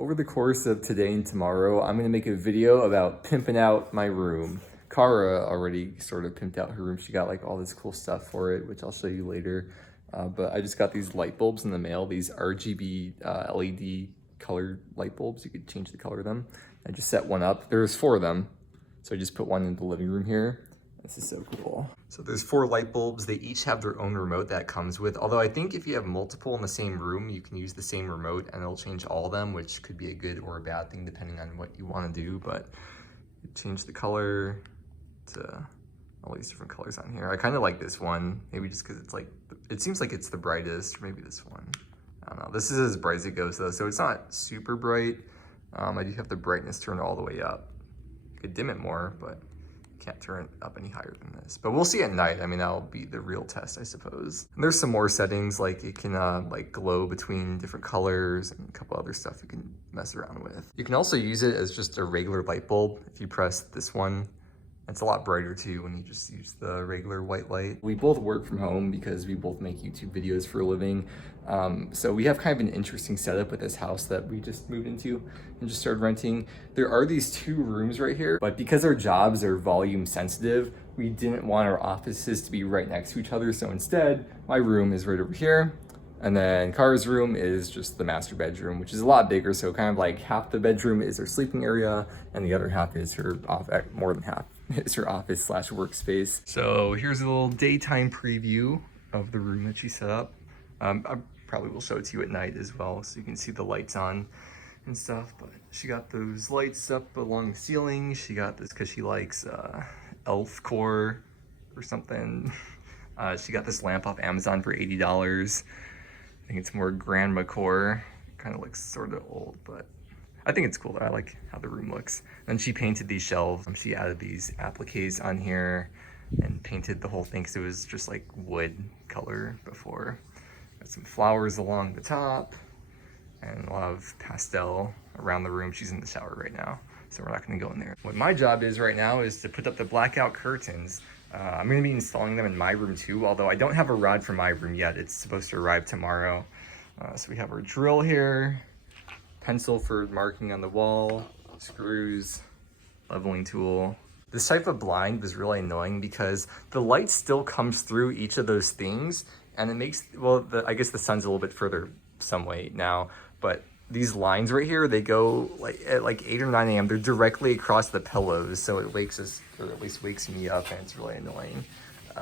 Over the course of today and tomorrow, I'm gonna make a video about pimping out my room. Kara already sort of pimped out her room. She got like all this cool stuff for it, which I'll show you later. But I just got these light bulbs in the mail, these RGB LED colored light bulbs. You could change the color of them. I just set one up. There's 4 of them. So I just put one in the living room here. This is so cool. So there's 4 light bulbs. They each have their own remote that comes with, although I think if you have multiple in the same room, you can use the same remote and it'll change all of them, which could be a good or a bad thing depending on what you want to do. But you change the color to all these different colors on here. I kind of like this one, maybe just because it's like, it seems like it's the brightest, or maybe this one. I don't know. This is as bright as it goes though, so it's not super bright. I do have the brightness turned all the way up. You could dim it more, but can't turn it up any higher than this. But we'll see at night. I mean, that'll be the real test, I suppose. And there's some more settings, like it can like glow between different colors and a couple other stuff you can mess around with. You can also use it as just a regular light bulb. If you press this one, it's a lot brighter too when you just use the regular white light. We both work from home because we both make YouTube videos for a living. So we have kind of an interesting setup with this house that we just moved into and just started renting. There are these 2 rooms right here, but because our jobs are volume sensitive, we didn't want our offices to be right next to each other. So instead, my room is right over here. And then Kara's room is just the master bedroom, which is a lot bigger. So kind of like half the bedroom is her sleeping area and the other half is her office, more than half is her office / workspace. So here's a little daytime preview of the room that she set up. I probably will show it to you at night as well, so you can see the lights on and stuff. But she got those lights up along the ceiling. She got this because she likes elf core or something. She got this lamp off Amazon for $80. I think it's more grandma core. Kind of looks sort of old, but I think it's cool. I like how the room looks. Then she painted these shelves. She added these appliques on here and painted the whole thing because it was just like wood color before. Got some flowers along the top and a lot of pastel around the room. She's in the shower right now, so we're not gonna go in there. What my job is right now is to put up the blackout curtains. I'm gonna be installing them in my room too, although I don't have a rod for my room yet. It's supposed to arrive tomorrow. So we have our drill here, pencil for marking on the wall, screws, leveling tool. This type of blind was really annoying because the light still comes through each of those things and it makes, well, I guess the sun's a little bit further some way now, but these lines right here, they go like at like 8 or 9 a.m. They're directly across the pillows, so it wakes us, or at least wakes me up, and it's really annoying.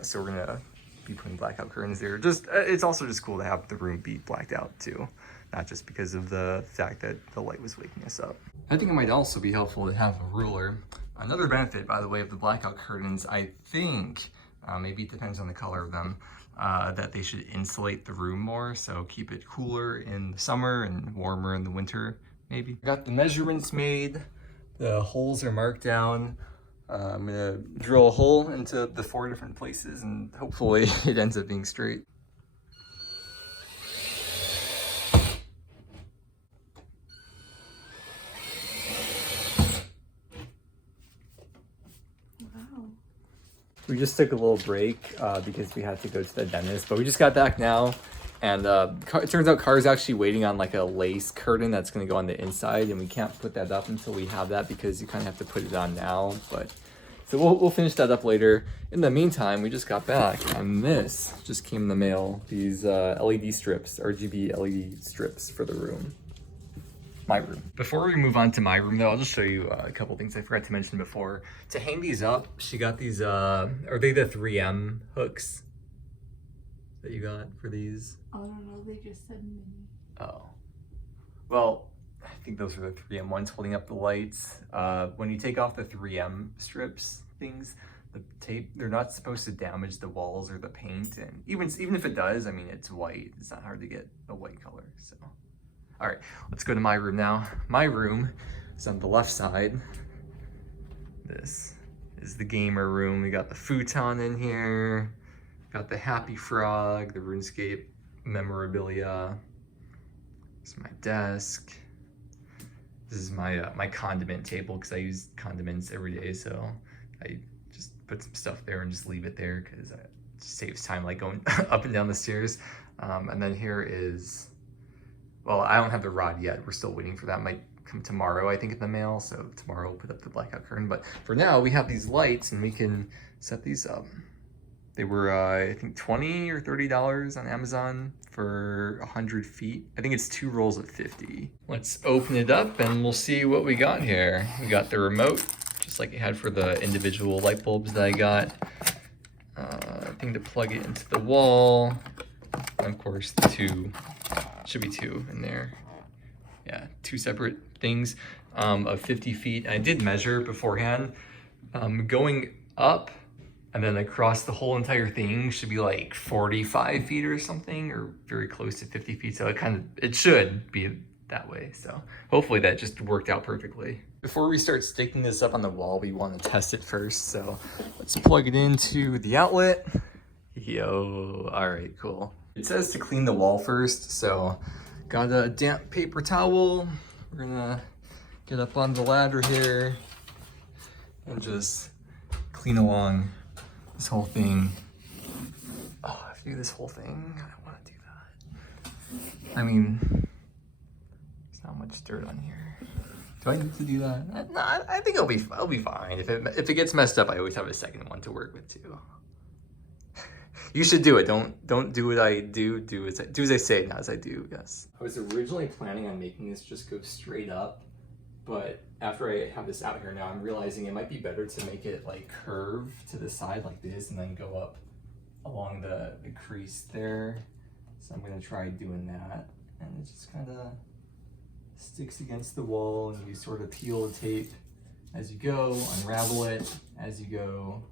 So we're gonna be putting blackout curtains there. Just, it's also just cool to have the room be blacked out too, not just because of the fact that the light was waking us up. I think it might also be helpful to have a ruler. Another benefit, by the way, of the blackout curtains, I think, maybe it depends on the color of them, that they should insulate the room more, so keep it cooler in the summer and warmer in the winter, maybe. Got the measurements made, the holes are marked down. I'm gonna drill a hole into the 4 different places and hopefully it ends up being straight. We just took a little break because we had to go to the dentist, but we just got back now. And it turns out Kara's actually waiting on like a lace curtain that's gonna go on the inside, and we can't put that up until we have that because you kind of have to put it on now. But so we'll finish that up later. In the meantime, we just got back and this just came in the mail. These LED strips, RGB LED strips for the room. My room. Before we move on to my room though, I'll just show you a couple things I forgot to mention before. To hang these up, she got these, are they the 3M hooks that you got for these? I don't know, they just said mini. Oh. Well, I think those are the 3M ones holding up the lights. When you take off the 3M strips things, the tape, they're not supposed to damage the walls or the paint. And even if it does, I mean, it's white. It's not hard to get a white color, so. All right, let's go to my room now. My room is on the left side. This is the gamer room. We got the futon in here. Got the Happy Frog, the RuneScape memorabilia. This is my desk. This is my my condiment table because I use condiments every day, so I just put some stuff there and just leave it there because it just saves time like going up and down the stairs. And then here is well, I don't have the rod yet. We're still waiting for that. Might come tomorrow, I think, in the mail. So tomorrow we'll put up the blackout curtain. But for now, we have these lights and we can set these up. They were, I think, $20 or $30 on Amazon for 100 feet. I think it's 2 rolls of 50. Let's open it up and we'll see what we got here. We got the remote, just like it had for the individual light bulbs that I got. Thing to plug it into the wall. And of course, the 2, should be 2 in there. Yeah, 2 separate things of 50 feet. And I did measure beforehand. Going up and then across the whole entire thing should be like 45 feet or something, or very close to 50 feet. So it should be that way. So hopefully that just worked out perfectly. Before we start sticking this up on the wall, we want to test it first. So let's plug it into the outlet. Yo, all right, cool. It says to clean the wall first. So got a damp paper towel. We're gonna get up on the ladder here and just clean along this whole thing. Oh, I have to do this whole thing. I don't want to do that. I mean, there's not much dirt on here. Do I need to do that? No, I think it'll be fine. If it gets messed up, I always have a second one to work with too. You should do it. Don't do what I do. Do as I say, not as I do. Yes. I was originally planning on making this just go straight up, but after I have this out here now, I'm realizing it might be better to make it like curve to the side like this and then go up along the crease there. So I'm gonna try doing that, and it just kind of sticks against the wall, and you sort of peel the tape as you go, unravel it as you go.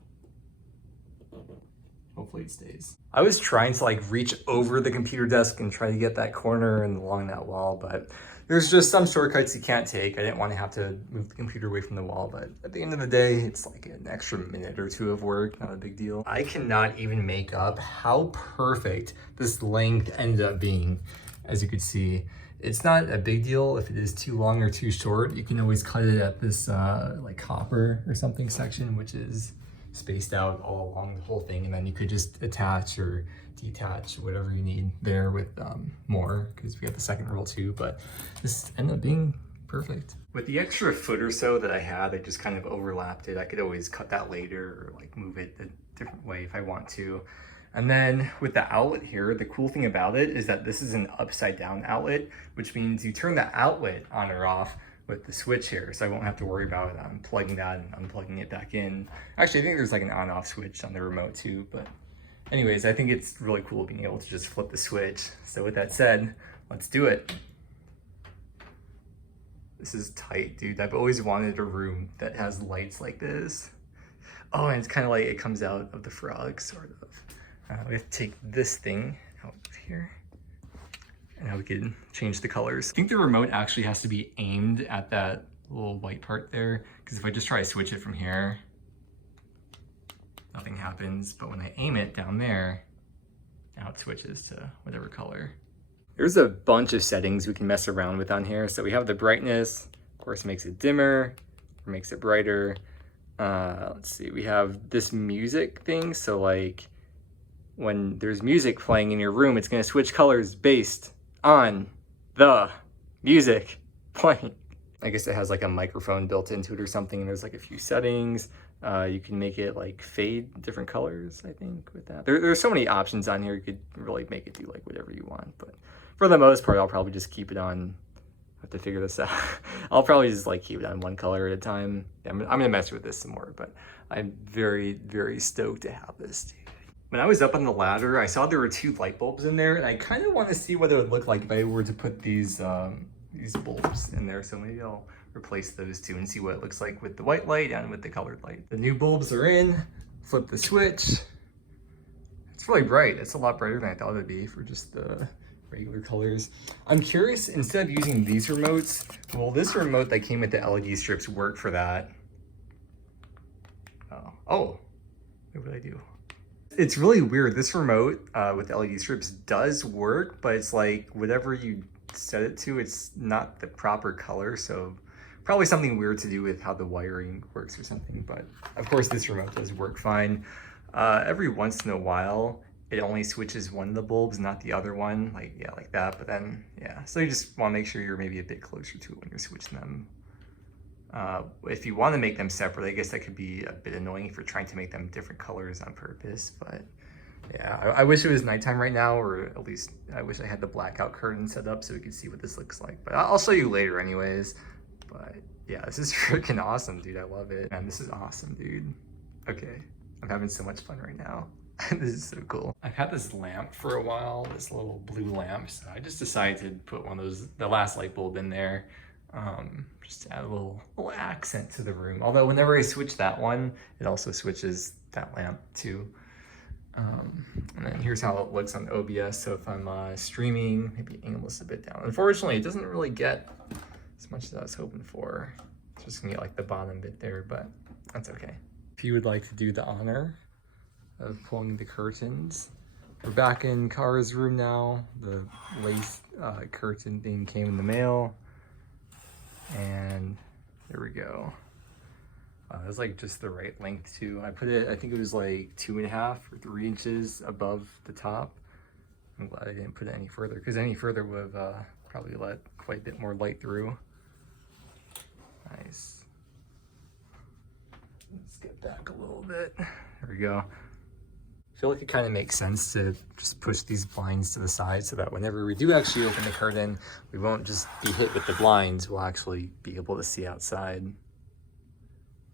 Hopefully it stays. I was trying to like reach over the computer desk and try to get that corner and along that wall, but there's just some shortcuts you can't take. I didn't want to have to move the computer away from the wall, but at the end of the day, it's like an extra minute or 2 of work, not a big deal. I cannot even make up how perfect this length ended up being. As you could see, it's not a big deal if it is too long or too short. You can always cut it at this like copper or something section, which is spaced out all along the whole thing, and then you could just attach or detach whatever you need there with more, because we got the second roll too, but this ended up being perfect. With the extra foot or so that I had, I just kind of overlapped it. I could always cut that later or like move it a different way if I want to. And then with the outlet here, the cool thing about it is that this is an upside down outlet, which means you turn the outlet on or off with the switch here, so I won't have to worry about plugging that and unplugging it back in. Actually, I think there's like an on-off switch on the remote too, but anyways, I think it's really cool being able to just flip the switch. So with that said, let's do it. This is tight, dude. I've always wanted a room that has lights like this. Oh, and it's kind of like it comes out of the frog, sort of. We have to take this thing out of here. And now we can change the colors. I think the remote actually has to be aimed at that little white part there, because if I just try to switch it from here, nothing happens. But when I aim it down there, now it switches to whatever color. There's a bunch of settings we can mess around with on here. So we have the brightness, of course, makes it dimmer, or makes it brighter. Let's see, we have this music thing. So like when there's music playing in your room, it's gonna switch colors based on the music playing. I guess it has like a microphone built into it or something, and there's like a few settings. You can make it like fade different colors, I think, with that. There's so many options on here, you could really make it do like whatever you want, but for the most part, I'll probably just keep it on. I have to figure this out. I'll probably just like keep it on one color at a time. I'm gonna mess with this some more, but I'm very, very stoked to have this, dude. When I was up on the ladder, I saw there were 2 light bulbs in there, and I kind of want to see what it would look like if I were to put these bulbs in there. So maybe I'll replace those 2 and see what it looks like with the white light and with the colored light. The new bulbs are in. Flip the switch. It's really bright. It's a lot brighter than I thought it would be for just the regular colors. I'm curious, instead of using these remotes, will this remote that came with the LED strips work for that? Oh, what would I do? It's really weird. This remote with LED strips does work, but it's like whatever you set it to, it's not the proper color. So probably something weird to do with how the wiring works or something. But of course, this remote does work fine. Every once in a while, it only switches one of the bulbs, not the other one, like, yeah, like that. But then, yeah, so you just want to make sure you're maybe a bit closer to it when you're switching them. If you want to make them separate, I guess that could be a bit annoying if you're trying to make them different colors on purpose. But yeah, I wish it was nighttime right now, or at least I wish I had the blackout curtain set up so we could see what this looks like. But I'll show you later anyways. But yeah, this is freaking awesome, dude. I love it. Man, this is awesome, dude. Okay, I'm having so much fun right now. This is so cool. I've had this lamp for a while, this little blue lamp. So I just decided to put one of those, the last light bulb in there. Just to add a little accent to the room. Although whenever I switch that one, it also switches that lamp too. And then here's how it looks on OBS. So if I'm streaming, maybe angle this a bit down. Unfortunately, it doesn't really get as much as I was hoping for. It's just gonna get like the bottom bit there, but that's okay. If you would like to do the honor of pulling the curtains. We're back in Kara's room now. The lace curtain thing came in the mail. And there we go. It was like just the right length too. I put it, I think it was like 2.5 or 3 inches above the top. I'm glad I didn't put it any further, because any further would have probably let quite a bit more light through. Nice. Let's get back a little bit. There we go. I feel like it kind of makes sense to just push these blinds to the side so that whenever we do actually open the curtain, we won't just be hit with the blinds, we'll actually be able to see outside.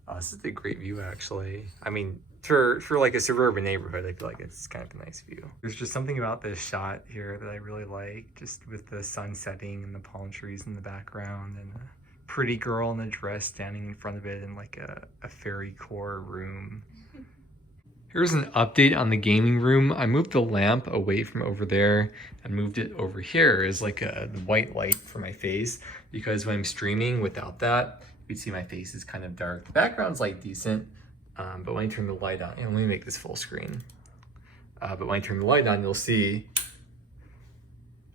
Oh, this is a great view actually. I mean, for like a suburban neighborhood, I feel like it's kind of a nice view. There's just something about this shot here that I really like, just with the sun setting and the palm trees in the background and a pretty girl in a dress standing in front of it in like a fairy core room. Here's an update on the gaming room. I moved the lamp away from over there and moved it over here as like a white light for my face, because when I'm streaming without that, you can see my face is kind of dark. The background's like decent, but when I turn the light on, and let me make this full screen. But when I turn the light on, you'll see,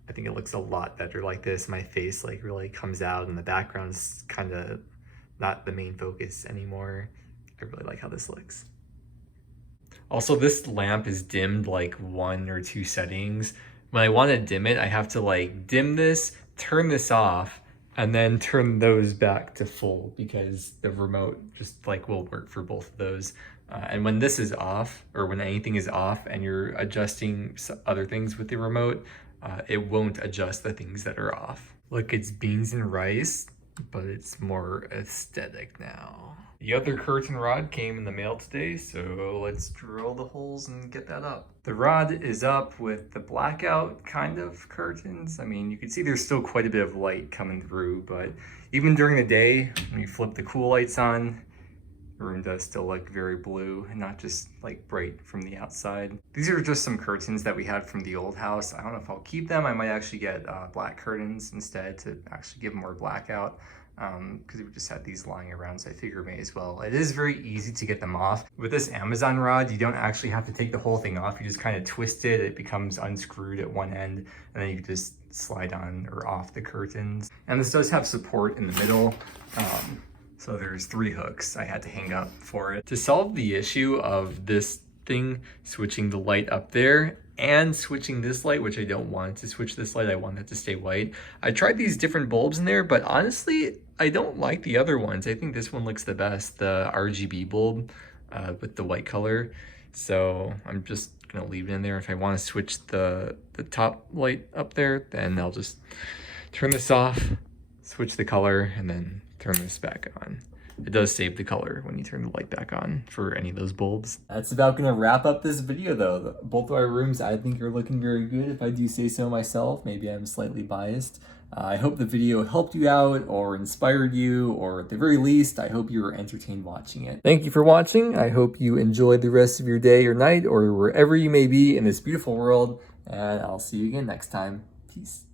I think it looks a lot better like this. My face like really comes out and the background's kind of not the main focus anymore. I really like how this looks. Also, this lamp is dimmed like 1 or 2 settings. When I want to dim it, I have to like dim this, turn this off, and then turn those back to full, because the remote just like will work for both of those. And when this is off, or when anything is off and you're adjusting other things with the remote, it won't adjust the things that are off. Look, it's beans and rice, but it's more aesthetic now. The other curtain rod came in the mail today, so let's drill the holes and get that up. The rod is up with the blackout kind of curtains. I mean, you can see there's still quite a bit of light coming through, but even during the day, when you flip the cool lights on, the room does still look very blue and not just like bright from the outside. These are just some curtains that we had from the old house. I don't know if I'll keep them. I might actually get black curtains instead to actually give more blackout. Because we just had these lying around, so I figure may as well. It is very easy to get them off. With this Amazon rod, you don't actually have to take the whole thing off. You just kind of twist it, it becomes unscrewed at one end, and then you can just slide on or off the curtains. And this does have support in the middle. So there's 3 hooks I had to hang up for it. To solve the issue of this thing switching the light up there and switching this light, which I don't want to switch this light, I want it to stay white. I tried these different bulbs in there, but honestly, I don't like the other ones. I think this one looks the best, the RGB bulb with the white color. So I'm just gonna leave it in there. If I want to switch the top light up there, then I'll just turn this off, switch the color, and then turn this back on. It does save the color when you turn the light back on for any of those bulbs. That's about gonna wrap up this video though. Both of our rooms I think are looking very good, if I do say so myself. Maybe I'm slightly biased. I hope the video helped you out or inspired you, or at the very least, I hope you were entertained watching it. Thank you for watching. I hope you enjoyed the rest of your day or night or wherever you may be in this beautiful world, and I'll see you again next time. Peace.